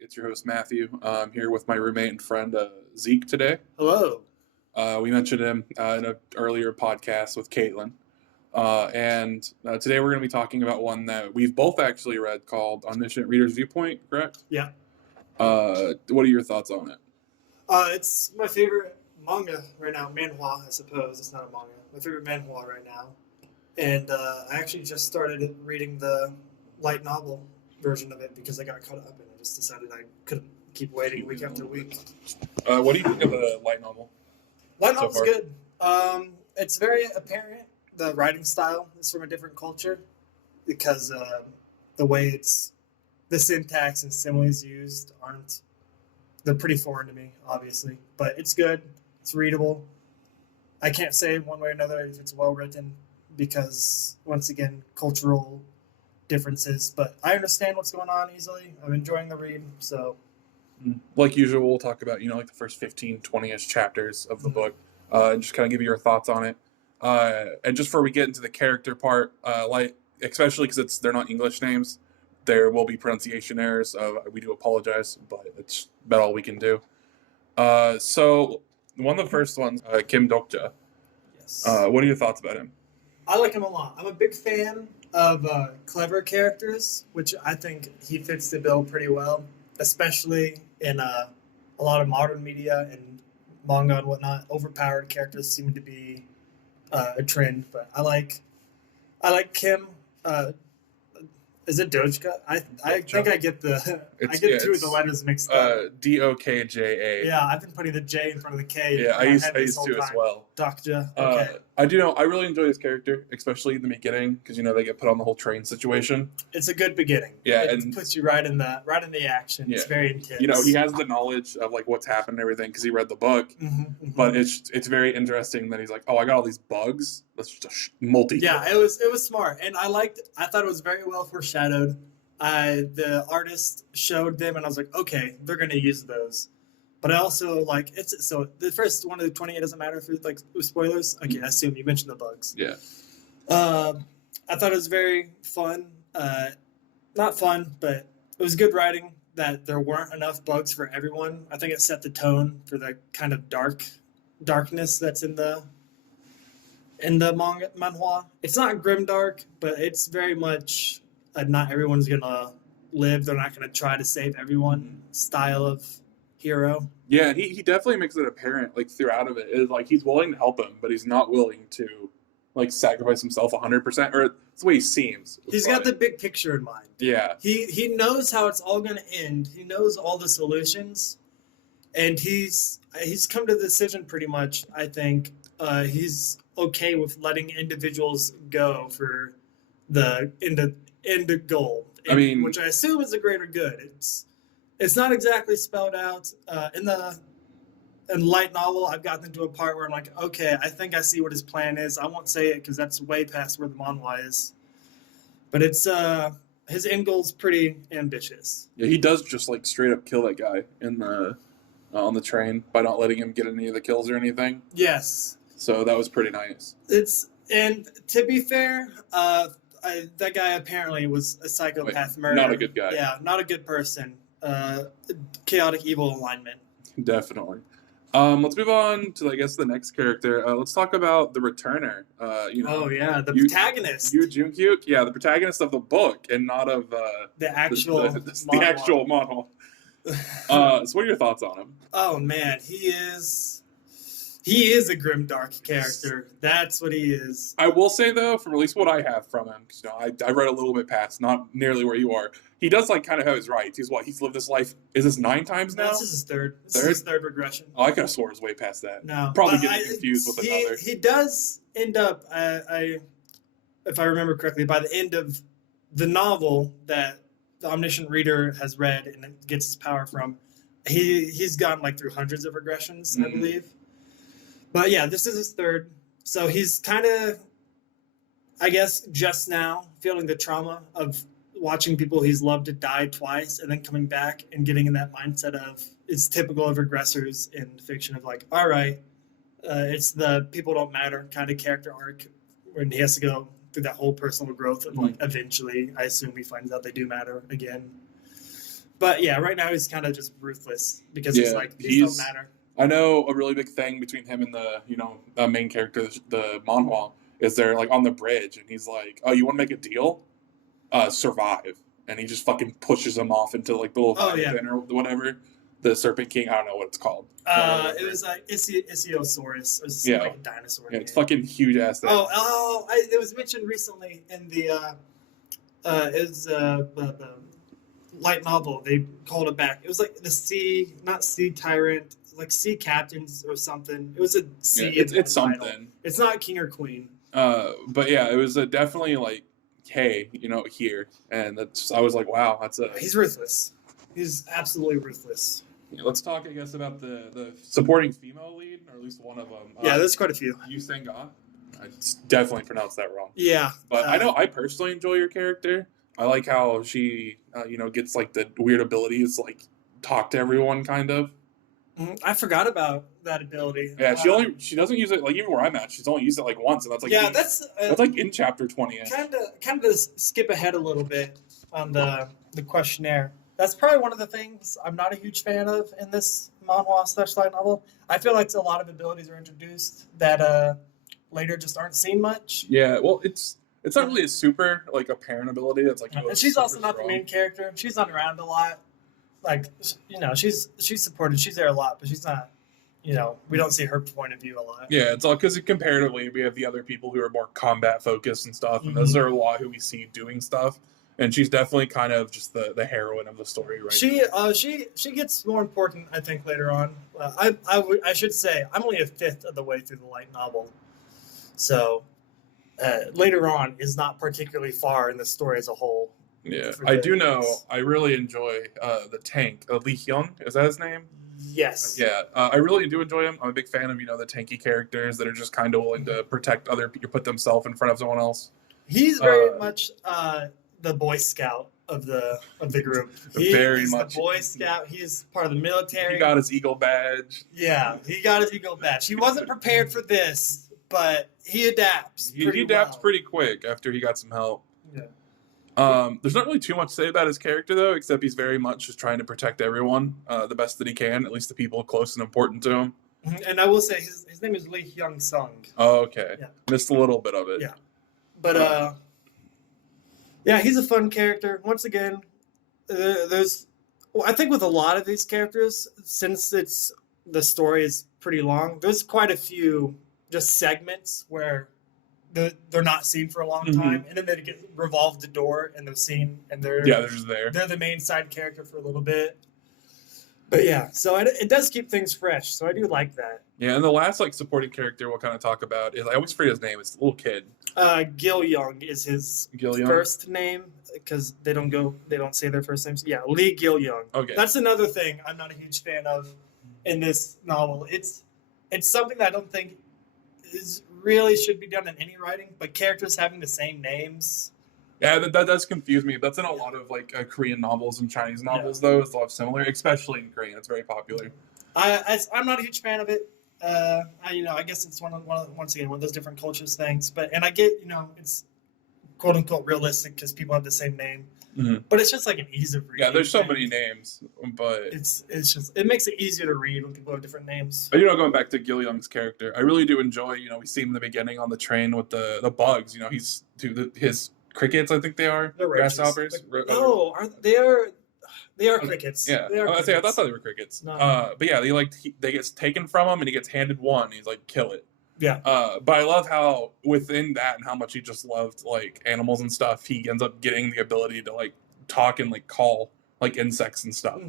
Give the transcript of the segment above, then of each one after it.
It's your host Matthew. I'm here with my roommate and friend Zeke today. Hello. We mentioned him in an earlier podcast with Caitlin, and today we're going to be talking about one that we've both actually read called Omniscient Reader's Viewpoint. Correct? Yeah. What are your thoughts on it? It's my favorite manga right now. Manhwa, I suppose. It's not a manga. My favorite manhwa right now. And I actually just started reading the light novel version of it because I got caught up and I just decided I couldn't keep waiting week after week. What do you think of the light novel? Light novel's good. It's very apparent the writing style is from a different culture because the way the syntax and similes used they're pretty foreign to me, obviously. But it's good. It's readable. I can't say one way or another if it's well written because, once again, cultural differences. But I understand what's going on easily. I'm enjoying the read, so... Like usual, we'll talk about, like the first 15, 20-ish chapters of the book and just kind of give you your thoughts on it. And just before we get into the character part, especially because they're not English names, there will be pronunciation errors. We do apologize, but it's about all we can do. So one of the first ones, Kim Dokja. Yes. What are your thoughts about him? I like him a lot. I'm a big fan of clever characters, which I think he fits the bill pretty well, especially in a lot of modern media and manga and whatnot. Overpowered characters seem to be a trend, but I like Kim. Is it Dojka? I think I get two of the letters mixed up. Dokja. Yeah, I've been putting the J in front of the K. Yeah, I used to as well. Dokja. Okay. I do know. I really enjoy his character, especially in the beginning, because they get put on the whole train situation. It's a good beginning. Yeah, it puts you right in the action. Yeah. It's very intense. He has the knowledge of what's happened and everything because he read the book. Mm-hmm. But it's very interesting that he's like, oh, I got all these bugs. Let's just multi. Yeah, it was smart, and I thought it was very well foreshadowed. The artist showed them, and I was like, okay, they're going to use those. But I also so the first one of the 20. It doesn't matter if it's with spoilers. Okay, I assume you mentioned the bugs. Yeah. I thought it was very fun. Not fun, but it was good writing. That there weren't enough bugs for everyone. I think it set the tone for the kind of darkness that's in the manhwa. It's not grimdark, but it's very much not everyone's gonna live. They're not gonna try to save everyone style of hero. Yeah, he definitely makes it apparent throughout of it. It's he's willing to help him, but he's not willing to sacrifice himself 100%, or it's the way he seems. He's got the big picture in mind. Yeah. He knows how it's all gonna end. He knows all the solutions, and he's come to the decision pretty much. I think he's okay with letting individuals go for the end goal. Which I assume is the greater good. It's not exactly spelled out in light novel. I've gotten into a part where I'm like, okay, I think I see what his plan is. I won't say it because that's way past where the manhwa is. But it's his end goal's pretty ambitious. Yeah, he does just straight up kill that guy on the train by not letting him get any of the kills or anything. Yes. So that was pretty nice. And to be fair, that guy apparently was a psychopath murderer. Not a good guy. Yeah, not a good person. Chaotic evil alignment. Definitely. Let's move on to the next character. Let's talk about the returner. Oh yeah, the protagonist. Yu Junkyuk. Yeah, the protagonist of the book and not of the actual the actual manhwa. So what are your thoughts on him? Oh man, he is a grimdark character. That's what he is. I will say though, from at least what I have from him, because I read a little bit past, not nearly where you are. He does kind of have his rights. He's lived this life. Is this 9 times now? This is his third. This is his third regression. Oh, I could have swore it was way past that. No, probably getting confused with another. He does end up. If I remember correctly, by the end of the novel that the Omniscient Reader has read and gets his power from, he's gone through hundreds of regressions, I believe. But yeah, this is his third. So he's kind of, I guess, just now feeling the trauma of watching people he's loved to die twice and then coming back and getting in that mindset of, it's typical of regressors in fiction of all right, it's the people don't matter kind of character arc when he has to go through that whole personal growth of eventually, I assume he finds out they do matter again. But yeah, right now he's kind of just ruthless because he's like, these don't matter. I know a really big thing between him and the main character, the Manhua, is they're like on the bridge, and he's like, "Oh, you want to make a deal? Survive." And he just fucking pushes him off into like the little pin or whatever. The Serpent King, I don't know what it's called. It was like Ichthyosaurus. It was like a dinosaur. Yeah, it's fucking huge ass thing. It was mentioned recently in the the light novel. They called it back. It was like not sea tyrant, like sea captains or something. It was a sea. Yeah, it's something. Title. It's not king or queen. But yeah, it was definitely like, hey, here, and I was like, wow, he's ruthless. He's absolutely ruthless. Yeah, let's talk, I guess, about the supporting female lead, or at least one of them. Yeah, there's quite a few. Yu Senga. I definitely pronounced that wrong. Yeah, but I know I personally enjoy your character. I like how she, gets like the weird abilities, like talk to everyone, kind of. I forgot about that ability. Yeah, she doesn't use it like even where I'm at. She's only used it like once, and that's like that's like in chapter 20. Kind of skip ahead a little bit on the questionnaire. That's probably one of the things I'm not a huge fan of in this Manhwa / light novel. I feel like a lot of abilities are introduced that later just aren't seen much. Yeah, well, it's not really a super like apparent ability. It's like and she's also not the main character. She's not around a lot. Like she's supported. She's there a lot, but she's not. We don't see her point of view a lot. Yeah, it's all because comparatively we have the other people who are more combat focused and stuff, and those are a lot who we see doing stuff. And she's definitely kind of just the heroine of the story, right? She gets more important, I think, later on. I should say I'm only a fifth of the way through the light novel, so later on is not particularly far in the story as a whole. Yeah, I do know. I really enjoy the tank, Lee Hyun. Is that his name? Yes. Yeah, I really do enjoy him. I'm a big fan of the tanky characters that are just kind of willing to protect other people, put themselves in front of someone else. He's very much the Boy Scout of the group. He's the Boy Scout. He's part of the military. He got his Eagle badge. Yeah, he got his Eagle badge. He wasn't prepared for this, but he adapts. He adapts pretty quick after he got some help. Yeah. There's not really too much to say about his character, though, except he's very much just trying to protect everyone the best that he can, at least the people close and important to him. And I will say his name is Lee Hyung Sung. Oh, okay. Yeah. Missed a little bit of it. Yeah. But, yeah, he's a fun character. Once again, I think with a lot of these characters, since the story is pretty long, there's quite a few just segments where they're not seen for a long time, and then they get revolved the door and they're seen, and they're just there. They're the main side character for a little bit. But yeah, so it does keep things fresh. So I do like that. Yeah, and the last supporting character we'll kind of talk about is I always forget his name. It's the little kid. Gil Young is his first name because they don't say their first names. Yeah, Lee Gil Young. Okay, that's another thing I'm not a huge fan of in this novel. It's something that I don't think really should be done in any writing, but characters having the same names. Yeah, that does confuse me. That's in a lot of Korean novels and Chinese novels, though. It's a lot similar, especially in Korean. It's very popular. I'm not a huge fan of it. I guess it's once again one of those different cultures things. And I get it's quote unquote realistic because people have the same name, but it's just like an ease of reading. Yeah, there's so many names, but it makes it easier to read when people have different names. But going back to Gil Young's character, I really do enjoy. We see him in the beginning on the train with the bugs. His crickets, I think they are. They're grasshoppers. They are crickets. Yeah, I thought they were crickets. No. But yeah, they get taken from him, and he gets handed one. And he's like, kill it. Yeah. But I love how within that and how much he just loved animals and stuff, he ends up getting the ability to talk and call insects and stuff.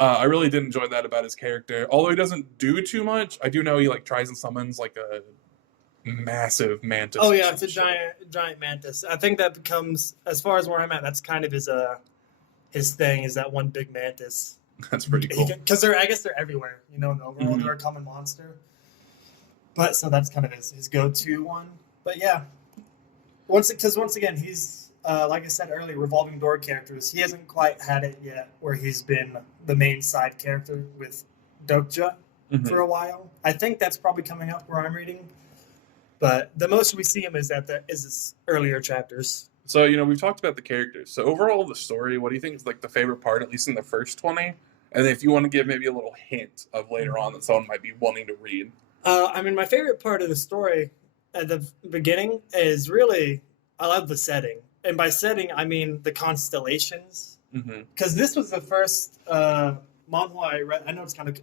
I really did enjoy that about his character. Although he doesn't do too much, I do know he tries and summons a massive mantis. Oh yeah, it's a giant mantis. I think that becomes, as far as where I'm at, that's kind of his thing is that one big mantis. That's pretty cool. Because I guess they're everywhere. In the overworld, they're a common monster. But so that's kind of his go-to one. But yeah, once again, he's like I said earlier, revolving door characters. He hasn't quite had it yet where he's been the main side character with Dokja for a while. I think that's probably coming up where I'm reading. But the most we see him is his earlier chapters. So, we've talked about the characters. So, overall, the story, what do you think is like the favorite part, at least in the first 20? And if you want to give maybe a little hint of later on that someone might be wanting to read. I mean, my favorite part of the story at the beginning is really, I love the setting. And by setting, I mean the constellations. Because this was the first manhwa I read. I know it's kind of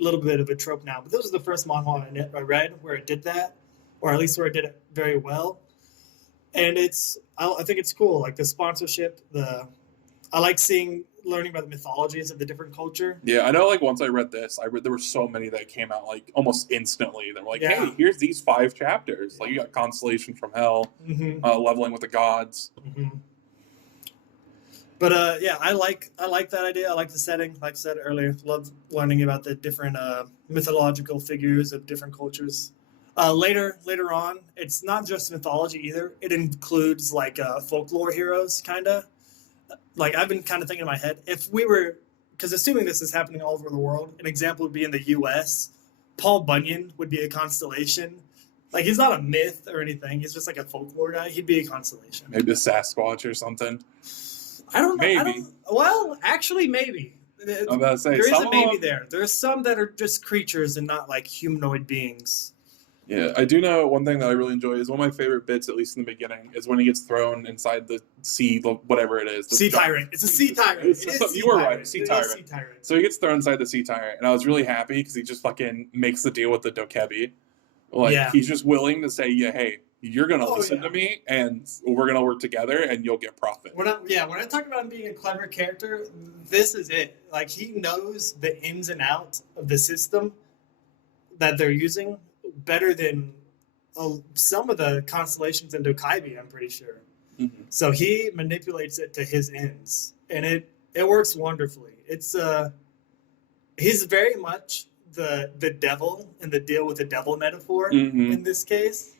little bit of a trope now, but this was the first manhwa I read where it did that, or at least where it did it very well. And I think it's cool, like the sponsorship. I like learning about the mythologies of the different culture. Yeah, I know. Like once I read this, there were so many that came out like almost instantly. That were like, hey, here's these 5 chapters. Like you got Constellation from Hell, Leveling with the Gods. But yeah, I like that idea. I like the setting. Like I said earlier, love learning about the different mythological figures of different cultures. Later on, it's not just mythology either. It includes like folklore heroes, kind of. Like I've been kind of thinking in my head, if we were, because assuming this is happening all over the world, an example would be in the U.S. Paul Bunyan would be a constellation. Like he's not a myth or anything. He's just like a folklore guy. He'd be a constellation. Maybe a Sasquatch or something. I don't know. Maybe. Well, actually, maybe. I'm about to say, there is a maybe there. There's some that are just creatures and not like humanoid beings. Yeah, I do know one thing that I really enjoy is one of my favorite bits, at least in the beginning, is when he gets thrown inside the sea, whatever it is. Sea tyrant. It's a sea tyrant. You were right, sea tyrant. So he gets thrown inside the sea tyrant, and I was really happy because he just fucking makes the deal with the Dokebi. Like, he's just willing to say, yeah, hey, you're going to listen to me, and we're going to work together, and you'll get profit. When I talk about him being a clever character, this is it. Like, he knows the ins and outs of the system that they're using better than some of the constellations in Dokaibi, I'm pretty sure. So he manipulates it to his ends, and it works wonderfully. He's very much the devil and the deal with the devil metaphor in this case,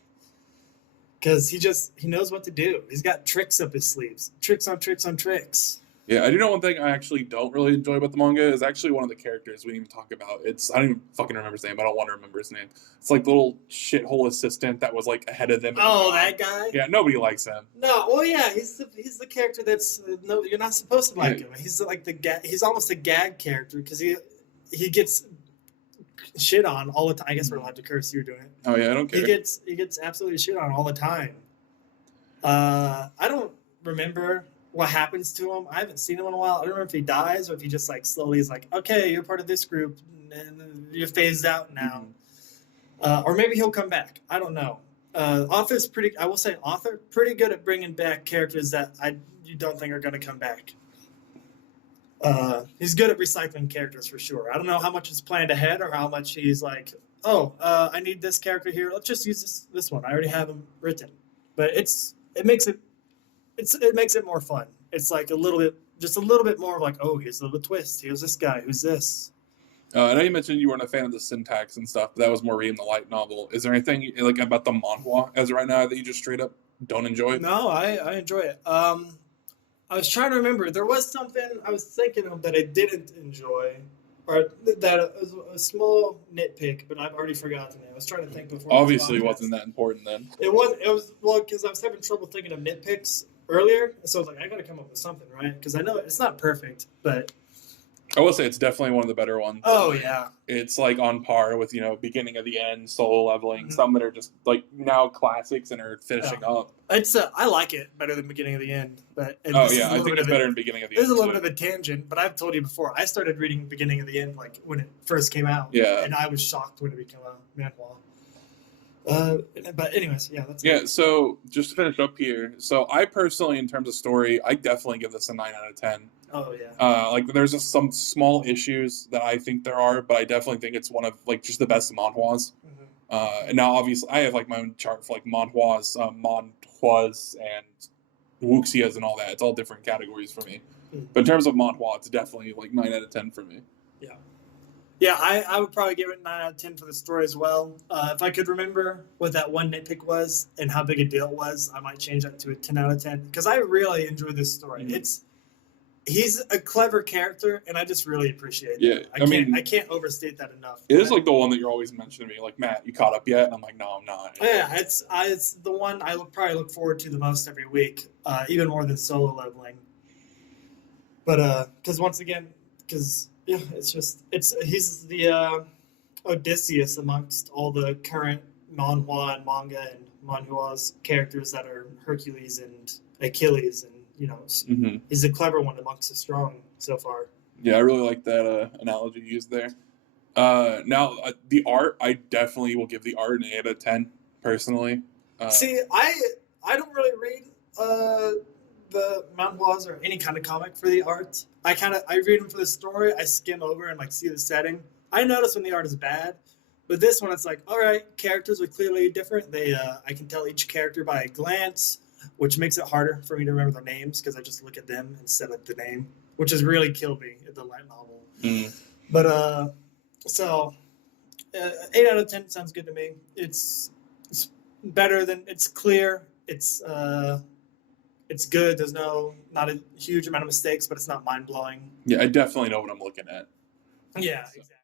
because he knows what to do. He's got tricks up his sleeves, tricks on tricks on tricks. Yeah, I do know one thing I actually don't really enjoy about the manga is actually one of the characters we didn't even talk about. I don't even fucking remember his name. I don't want to remember his name. It's like the little shithole assistant that was like ahead of them. Oh, that guy? Yeah, nobody likes him. No, well, yeah, he's the character that's no, you're not supposed to like him. He's like he's almost a gag character because he gets shit on all the time. I guess we're allowed to curse. You're doing it. Oh yeah, I don't care. He gets absolutely shit on all the time. I don't remember what happens to him. I haven't seen him in a while. I don't remember if he dies or if he just like slowly is like, okay, you're part of this group and you're phased out now. Or maybe he'll come back. I don't know. Author pretty good at bringing back characters that you don't think are going to come back. He's good at recycling characters for sure. I don't know how much is planned ahead or how much he's like, I need this character here. Let's just use this one. I already have him written. But it makes it more fun. It's like a little bit more of like, oh, here's a little twist. Here's this guy. Who's this? I know you mentioned you weren't a fan of the syntax and stuff, but that was more reading the light novel. Is there anything like about the manhwa as of right now that you just straight up don't enjoy? No, I enjoy it. I was trying to remember. There was something I was thinking of that I didn't enjoy, or that was a small nitpick, but I've already forgotten it. I was trying to think before. Obviously, it wasn't that important then. It was well because I was having trouble thinking of nitpicks earlier, so I was like, I got to come up with something, right? Because I know it's not perfect, but I will say it's definitely one of the better ones. Oh yeah, it's like on par with beginning of the end, solo leveling. Some that are just like now classics and are finishing up. It's I like it better than beginning of the end, but I think it's better than beginning of the end. This is a little bit of a tangent, but I've told you before. I started reading beginning of the end like when it first came out. Yeah, and I was shocked when it became a manhwa. But anyways, yeah, that's it. So just to finish up here, so I personally, in terms of story, I definitely give this a 9 out of 10. Oh yeah. Like there's just some small issues that I think there are, but I definitely think it's one of like just the best manhwas. And now obviously I have like my own chart for like manhwas, and wuxias and all that. It's all different categories for me. But in terms of manhwa, it's definitely like 9 out of 10 for me. Yeah. Yeah, I would probably give it 9 out of 10 for the story as well. If I could remember what that one nitpick was and how big a deal it was, I might change that to a 10 out of 10 because I really enjoy this story. he's a clever character, and I just really appreciate Yeah, that. I can't overstate that enough. It is like the one that you're always mentioning to me, like, Matt, you caught up yet? And I'm like, no, I'm not. Yeah, it's the one I probably look forward to the most every week, even more than solo leveling. But because once again, yeah, he's the Odysseus amongst all the current Manhwa and manga and Manhuas characters that are Hercules and Achilles, and he's a clever one amongst the strong so far. Yeah, I really like that analogy you used there. Now, the art, I definitely will give the art an 8 out of 10, personally. See, I don't really read the Manhwas or any kind of comic for the art. I read them for the story. I skim over and like see the setting. I notice when the art is bad, but this one it's like, all right, characters are clearly different. I can tell each character by a glance, which makes it harder for me to remember their names because I just look at them instead of the name, which has really killed me in the light novel. But so 8 out of 10 sounds good to me. It's better than, it's clear. It's good. There's not a huge amount of mistakes, but it's not mind blowing. Yeah, I definitely know what I'm looking at. Yeah, exactly.